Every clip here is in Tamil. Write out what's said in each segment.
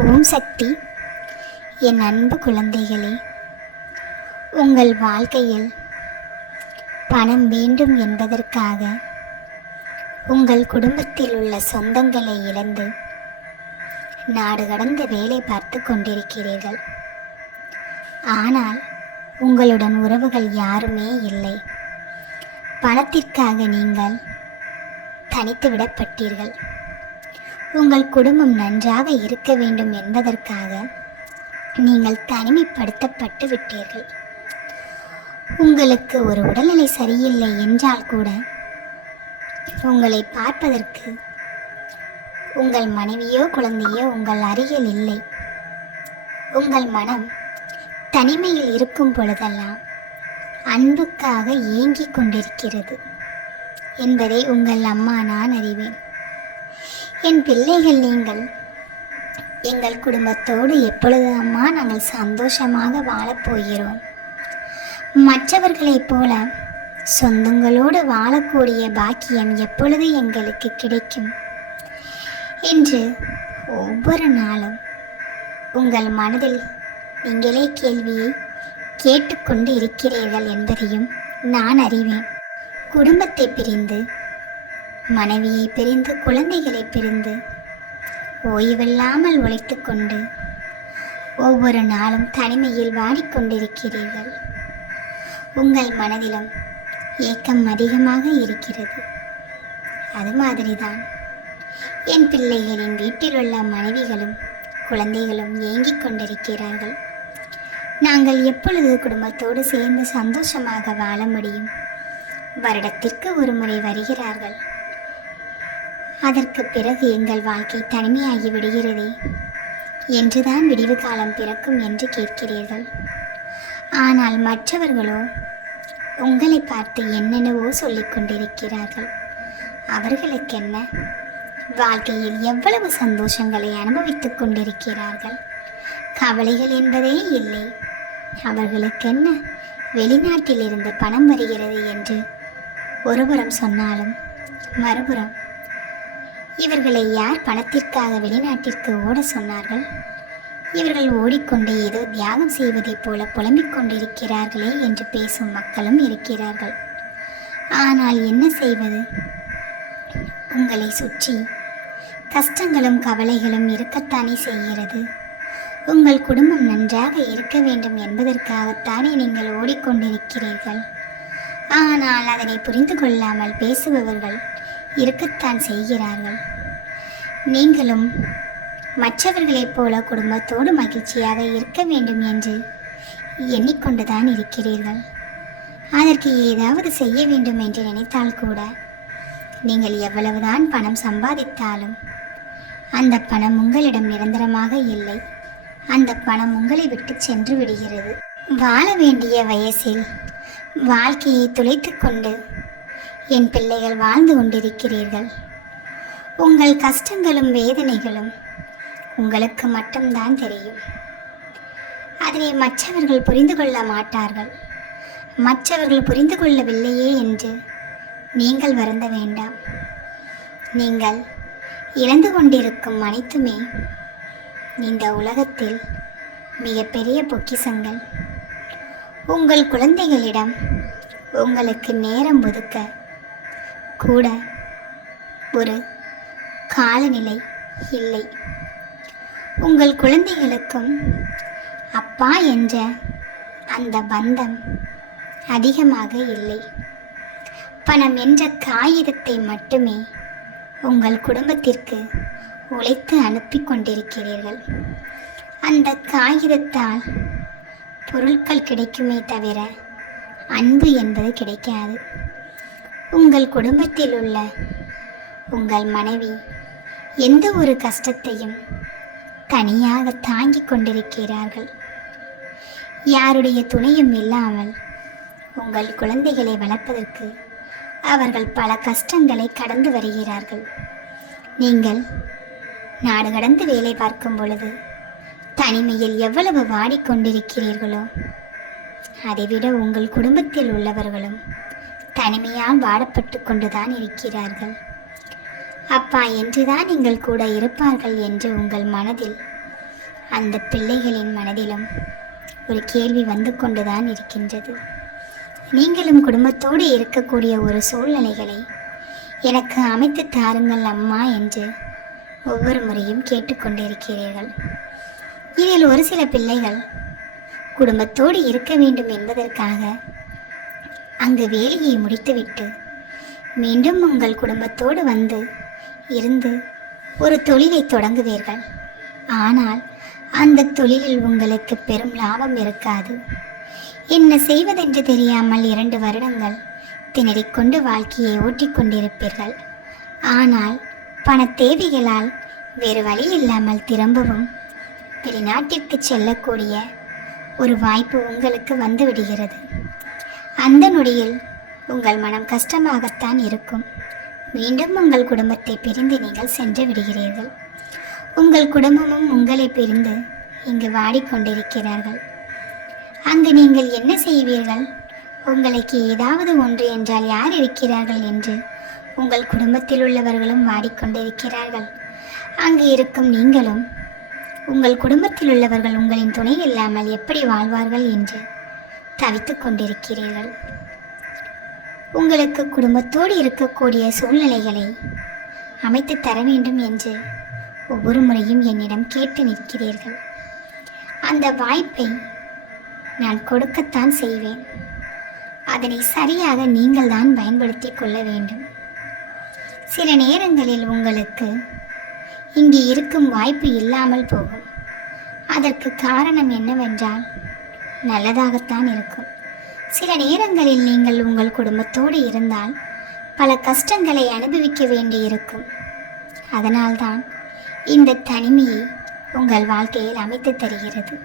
ஓம் சக்தி. என் அன்பு குழந்தைகளே உங்கள் வாழ்க்கையில் பணம் வேண்டும் என்பதற்காக உங்கள் குடும்பத்தில் உள்ள சொந்தங்களை இழந்து நாடு கடந்த வேலை பார்த்து கொண்டிருக்கிறீர்கள். ஆனால் உங்களுடன் உறவுகள் யாருமே இல்லை. பணத்திற்காக நீங்கள் தனித்து விடப்பட்டீர்கள். உங்கள் குடும்பம் நன்றாக இருக்க வேண்டும் என்பதற்காக நீங்கள் தனிமைப்படுத்தப்பட்டு விட்டீர்கள். உங்களுக்கு ஒரு உடல்நிலை சரியில்லை என்றால் கூட உங்களை பார்ப்பதற்கு உங்கள் மனைவியோ குழந்தையோ உங்கள் அருகில் இல்லை. உங்கள் மனம் தனிமையில் இருக்கும் பொழுதெல்லாம் அன்புக்காக ஏங்கிக் கொண்டிருக்கிறது என்பதை உங்கள் அம்மா நான் அறிவேன். என் பிள்ளைகள் நீங்கள். எங்கள் குடும்பத்தோடு எப்பொழுது அம்மா நாங்கள் சந்தோஷமாக வாழப்போகிறோம் மற்றவர்களைப் போல சொந்தங்களோடு வாழக்கூடிய பாக்கியம் எப்பொழுது எங்களுக்கு கிடைக்கும்? என்று ஒவ்வொரு நாளும் உங்கள் மனதில் நீங்களே கேள்வியை கேட்டுக்கொண்டு இருக்கிறீர்கள் என்பதையும் நான் அறிவேன். குடும்பத்தை பிரிந்து மனைவியை பிரிந்து குழந்தைகளை பிரிந்து ஓய்வில்லாமல் உழைத்து கொண்டு ஒவ்வொரு நாளும் தனிமையில் வாடிக்கொண்டிருக்கிறீர்கள். உங்கள் மனதிலும் ஏக்கம் அதிகமாக இருக்கிறது. அது மாதிரிதான். என் பிள்ளைகளின் வீட்டில் உள்ள மனைவிகளும் குழந்தைகளும் ஏங்கிக் கொண்டிருக்கிறார்கள். நாங்கள் எப்பொழுது குடும்பத்தோடு சேர்ந்து சந்தோஷமாக வாழ முடியும்? வருடத்திற்கு ஒரு முறை வருகிறார்கள். அதற்கு பிறகு எங்கள் வாழ்க்கை தனிமையாகி விடுகிறதே. என்றுதான் விடிவு காலம் பிறக்கும் என்று கேட்கிறீர்கள். ஆனால் மற்றவர்களோ உங்களை பார்த்து என்னென்னவோ சொல்லிக் கொண்டிருக்கிறார்கள். அவர்களுக்கென்ன? வாழ்க்கையில் எவ்வளவு சந்தோஷங்களை அனுபவித்துக் கொண்டிருக்கிறார்கள்? கவலைகள் என்பதே இல்லை. அவர்களுக்கென்ன? வெளிநாட்டில் இருந்து பணம் வருகிறது என்று ஒருபுறம் சொன்னாலும் மறுபுறம் இவர்களை யார் பணத்திற்காக வெளிநாட்டிற்கு ஓட சொன்னார்கள்? இவர்கள் ஓடிக்கொண்டு ஏதோ தியாகம் செய்வதைப் போல புலம்பிக் கொண்டிருக்கிறார்களே என்று பேசும் மக்களும் இருக்கிறார்கள். ஆனால் என்ன செய்வது? உங்களை சுற்றி கஷ்டங்களும் கவலைகளும் இருக்கத்தானே செய்கிறது. உங்கள் குடும்பம் நன்றாக இருக்க வேண்டும் என்பதற்காகத்தானே நீங்கள் ஓடிக்கொண்டிருக்கிறீர்கள். ஆனால் அதனை புரிந்து கொள்ளாமல் பேசுபவர்கள் இருக்கத்தான் செய்கிறார்கள். நீங்களும் மற்றவர்களைப் போல குடும்பத்தோடு மகிழ்ச்சியாக இருக்க வேண்டும் என்று எண்ணிக்கொண்டுதான் இருக்கிறீர்கள். அதற்கு ஏதாவது செய்ய வேண்டும் என்று நினைத்தால் கூட நீங்கள் எவ்வளவுதான் பணம் சம்பாதித்தாலும் அந்த பணம் உங்களிடம் நிரந்தரமாக இல்லை. அந்த பணம் உங்களை விட்டு சென்று விடுகிறது. வாழ வேண்டிய வயசில் வாழ்க்கையை துளைத்து கொண்டு என் பிள்ளைகள் வாழ்ந்து கொண்டிருக்கிறீர்கள். உங்கள் கஷ்டங்களும் வேதனைகளும் உங்களுக்கு மட்டும்தான் தெரியும். அதனை மற்றவர்கள் புரிந்து கொள்ள மாட்டார்கள். மற்றவர்கள் புரிந்து கொள்ளவில்லையே என்று நீங்கள் வருந்த வேண்டாம். நீங்கள் இழந்து கொண்டிருக்கும் அனைத்துமே இந்த உலகத்தில் மிகப்பெரிய பொக்கிசங்கள் உங்கள் குழந்தைகளிடம் உங்களுக்கு நேரம் ஒதுக்க கூட ஒரு காலநிலை இல்லை. உங்கள் குழந்தைகளுக்கும் அப்பா என்ற அந்த பந்தம் அதிகமாக இல்லை. பணம் என்ற காகிதத்தை மட்டுமே உங்கள் குடும்பத்திற்கு உழைத்து அனுப்பி கொண்டிருக்கிறீர்கள். அந்த காகிதத்தால் பொருட்கள் கிடைக்குமே தவிர அன்பு என்பது கிடைக்காது. உங்கள் குடும்பத்தில் உள்ள உங்கள் மனைவி எந்த ஒரு கஷ்டத்தையும் தனியாக தாங்கிக் கொண்டிருக்கிறார்கள். யாருடைய துணையும் இல்லாமல் உங்கள் குழந்தைகளை வளர்ப்பதற்கு அவர்கள் பல கஷ்டங்களை கடந்து வருகிறார்கள். நீங்கள் நாடு கடந்து வேலை பார்க்கும் பொழுது தனிமையில் எவ்வளவு வாடிக்கொண்டிருக்கிறீர்களோ அதைவிட உங்கள் குடும்பத்தில் உள்ளவர்களும் தனிமையால் வாடப்பட்டு கொண்டுதான் இருக்கிறார்கள். அப்பா என்றுதான் நீங்கள் கூட இருப்பார்கள் என்று உங்கள் மனதில் அந்த பிள்ளைகளின் மனதிலும் ஒரு கேள்வி வந்து கொண்டுதான் இருக்கின்றது. நீங்களும் குடும்பத்தோடு இருக்கக்கூடிய ஒரு சூழ்நிலைகளை எனக்கு அமைத்து தாருங்கள் அம்மா என்று ஒவ்வொரு முறையும் கேட்டுக்கொண்டிருக்கிறீர்கள் இதில் ஒரு சில பிள்ளைகள் குடும்பத்தோடு இருக்க வேண்டும் என்பதற்காக அந்த வேலையை முடித்துவிட்டு மீண்டும் உங்கள் குடும்பத்தோடு வந்து இருந்து ஒரு தொழிலை தொடங்குவீர்கள். ஆனால் அந்த தொழிலில் உங்களுக்கு பெரும் லாபம் இருக்காது. என்ன செய்வதென்று தெரியாமல் இரண்டு வருடங்கள் திணறிக்கொண்டு வாழ்க்கையை ஓட்டிக்கொண்டிருப்பீர்கள் ஆனால் பண தேவைகளால் வேறு வழி இல்லாமல் திரும்பவும் வெளிநாட்டிற்கு செல்லக்கூடிய ஒரு வாய்ப்பு உங்களுக்கு வந்துவிடுகிறது அந்த நொடியில் உங்கள் மனம் கஷ்டமாகத்தான் இருக்கும். மீண்டும் உங்கள் குடும்பத்தை பிரிந்து நீங்கள் சென்று விடுகிறீர்கள். உங்கள் குடும்பமும் உங்களை பிரிந்து இங்கு வாடிக்கொண்டிருக்கிறார்கள். அங்கு நீங்கள் என்ன செய்வீர்கள்? உங்களுக்கு ஏதாவது ஒன்று என்றால் யார் இருக்கிறார்கள் என்று உங்கள் குடும்பத்தில் உள்ளவர்களும் வாடிக்கொண்டிருக்கிறார்கள். அங்கு இருக்கும் நீங்களும் உங்கள் குடும்பத்தில் உள்ளவர்கள் உங்களின் துணை இல்லாமல் எப்படி வாழ்வார்கள் என்று தவித்துக் கொண்டிருக்கிறீர்கள் உங்களுக்கு குடும்பத்தோடு இருக்கக்கூடிய சூழ்நிலைகளை அமைத்து தர வேண்டும் என்று ஒவ்வொரு முறையும் என்னிடம் கேட்டு நிற்கிறீர்கள். அந்த வாய்ப்பை நான் கொடுக்கத்தான் செய்வேன். அதனை சரியாக நீங்கள் தான் பயன்படுத்தி கொள்ள வேண்டும். சில நேரங்களில் உங்களுக்கு இங்கே இருக்கும் வாய்ப்பு இல்லாமல் போகும். அதற்கு காரணம் என்னவென்றால் நல்லதாகத்தான் இருக்கும். சில நேரங்களில் நீங்கள் உங்கள் குடும்பத்தோடு இருந்தால் பல கஷ்டங்களை அனுபவிக்க வேண்டியிருக்கும். அதனால்தான் இந்த தனிமையை உங்கள் வாழ்க்கையில் அமைத்து தருகிறது.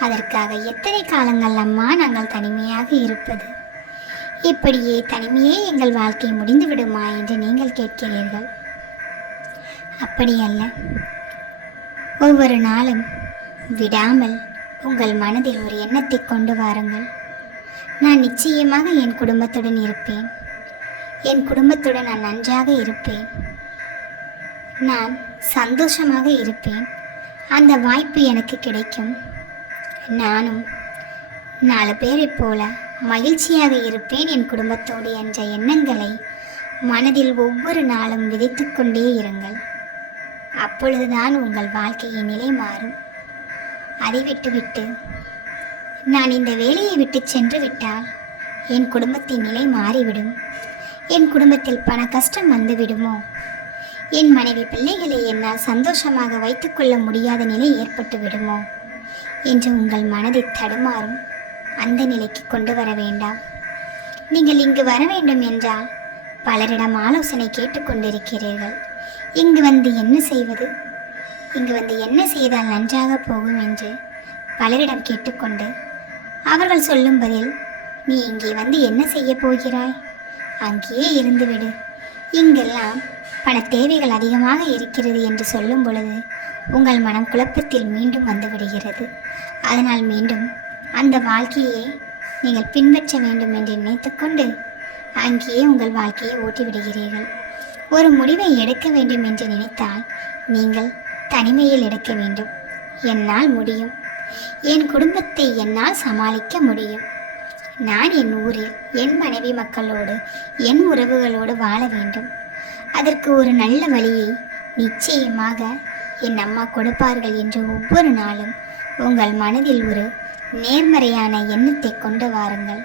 அதற்காக எத்தனை காலங்கள் அம்மா நாங்கள் தனிமையாக இருப்பது? இப்படியே தனிமையே எங்கள் வாழ்க்கை முடிந்து விடுமா என்று நீங்கள் கேட்கிறீர்கள். அப்படியல்ல. ஒவ்வொரு நாளும் விடாமல் உங்கள் மனதில் ஒரு எண்ணத்தை கொண்டு வாருங்கள். நான் நிச்சயமாக என் குடும்பத்துடன் இருப்பேன். என் குடும்பத்துடன் நான் நன்றாக இருப்பேன். நான் சந்தோஷமாக இருப்பேன். அந்த வாய்ப்பு எனக்கு கிடைக்கும். நானும் நாலு பேரைப் போல மகிழ்ச்சியாக இருப்பேன் என் குடும்பத்தோடு என்ற எண்ணங்களை மனதில் ஒவ்வொரு நாளும் விதைத்து கொண்டே இருங்கள். அப்பொழுதுதான் உங்கள் வாழ்க்கையின் நிலை மாறும். அதை விட்டுவிட்டு நான் இந்த வேலையை விட்டு சென்று விட்டால் என் குடும்பத்தின் நிலை மாறிவிடும். என் குடும்பத்தில் பண கஷ்டம் வந்துவிடுமோ என் மனைவி பிள்ளைகளை என்னால் சந்தோஷமாக வைத்துக்கொள்ள முடியாத நிலை ஏற்பட்டு விடுமோ? என்று உங்கள் மனதை தடுமாறும் அந்த நிலைக்கு கொண்டு வர வேண்டாம். நீங்கள் இங்கு வர வேண்டும் என்றால் பலரிடம் ஆலோசனை கேட்டுக்கொண்டிருக்கிறீர்கள் இங்கு வந்து என்ன செய்வது? இங்கு வந்து என்ன செய்தால் நன்றாக போகும் என்று பலரிடம் கேட்டுக்கொண்டு அவர்கள் சொல்லும் பதில் நீ இங்கே வந்து என்ன செய்ய போகிறாய்? அங்கேயே இருந்துவிடு இங்கெல்லாம் பல தேவைகள் அதிகமாக இருக்கிறது என்று சொல்லும் பொழுது உங்கள் மனம் குழப்பத்தில் மீண்டும் வந்துவிடுகிறது அதனால் மீண்டும் அந்த வாழ்க்கையை நீங்கள் பின்பற்ற வேண்டும் என்று நினைத்துக்கொண்டு அங்கேயே உங்கள் வாழ்க்கையை ஓட்டிவிடுகிறீர்கள். ஒரு முடிவை எடுக்க வேண்டும் என்று நினைத்தால் நீங்கள் தனிமையில் எடுக்க வேண்டும். என்னால் முடியும். என் குடும்பத்தை என்னால் சமாளிக்க முடியும். நான் என் ஊரில் என் மனைவி மக்களோடு என் உறவுகளோடு வாழ வேண்டும். அதற்கு ஒரு நல்ல வழியை நிச்சயமாக என் அம்மா கொடுப்பார்கள் என்று ஒவ்வொரு நாளும் உங்கள் மனதில் ஒரு நேர்மறையான எண்ணத்தை கொண்டு வாருங்கள்.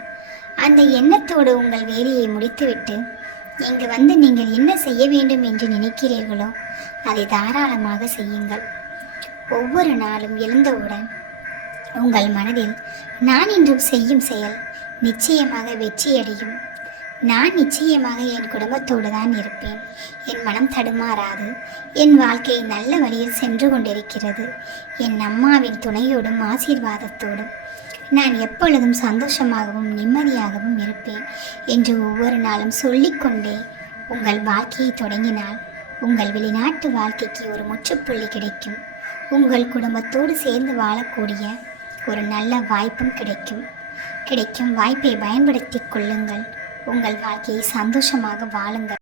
அந்த எண்ணத்தோடு உங்கள் வேலையை முடித்துவிட்டு இங்கு வந்து நீங்கள் என்ன செய்ய வேண்டும் என்று நினைக்கிறீர்களோ அதை தாராளமாக செய்யுங்கள். ஒவ்வொரு நாளும் எழுந்தவுடன் உங்கள் மனதில் நான் இன்றும் செய்யும் செயல் நிச்சயமாக வெற்றியடையும். நான் நிச்சயமாக என் குடும்பத்தோடு தான் இருப்பேன். என் மனம் தடுமாறாது. என் வாழ்க்கை நல்ல வழியில் சென்று கொண்டிருக்கிறது. என் அம்மாவின் துணையோடும் ஆசீர்வாதத்தோடும் நான் எப்பொழுதும் சந்தோஷமாகவும் நிம்மதியாகவும் இருப்பேன். என்று ஒவ்வொரு நாளும் சொல்லிக்கொண்டே உங்கள் வாழ்க்கையை தொடங்கினால் உங்கள் வெளிநாட்டு வாழ்க்கைக்கு ஒரு முற்றுப்புள்ளி கிடைக்கும். உங்கள் குடும்பத்தோடு சேர்ந்து வாழக்கூடிய ஒரு நல்ல வாய்ப்பும் கிடைக்கும். கிடைக்கும் வாய்ப்பை பயன்படுத்தி கொள்ளுங்கள். உங்கள் வாழ்க்கையை சந்தோஷமாக வாழுங்கள்.